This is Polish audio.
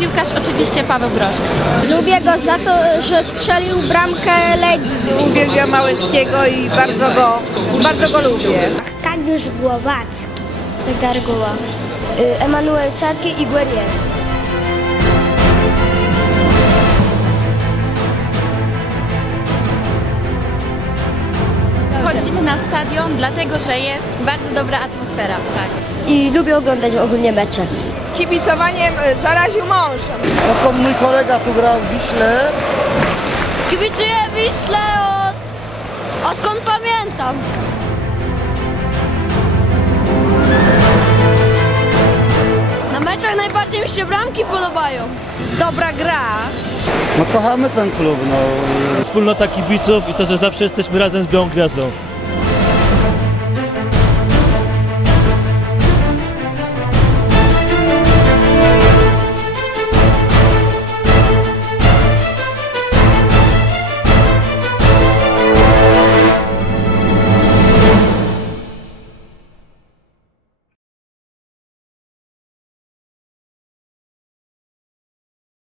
piłkarz oczywiście Paweł Brożek. Lubię go za to, że strzelił bramkę Legii. Uwielbiam Małeckiego i bardzo go, bardzo go lubię. Kadiusz Głowacki. Zegarguła. Emanuel Sarkie i Guerrier. Chodzimy na stadion dlatego, że jest Bardzo dobra atmosfera. tak. I lubię oglądać ogólnie mecze. Kibicowaniem y, zaraził mąż. Odkąd mój kolega tu grał w Wiśle, Kibicuję Wiśle od... odkąd pamiętam. Na meczach najbardziej mi się bramki podobają. Dobra gra. no kochamy ten klub, no. Wspólnota kibiców i to, że zawsze jesteśmy razem z Białą Gwiazdą.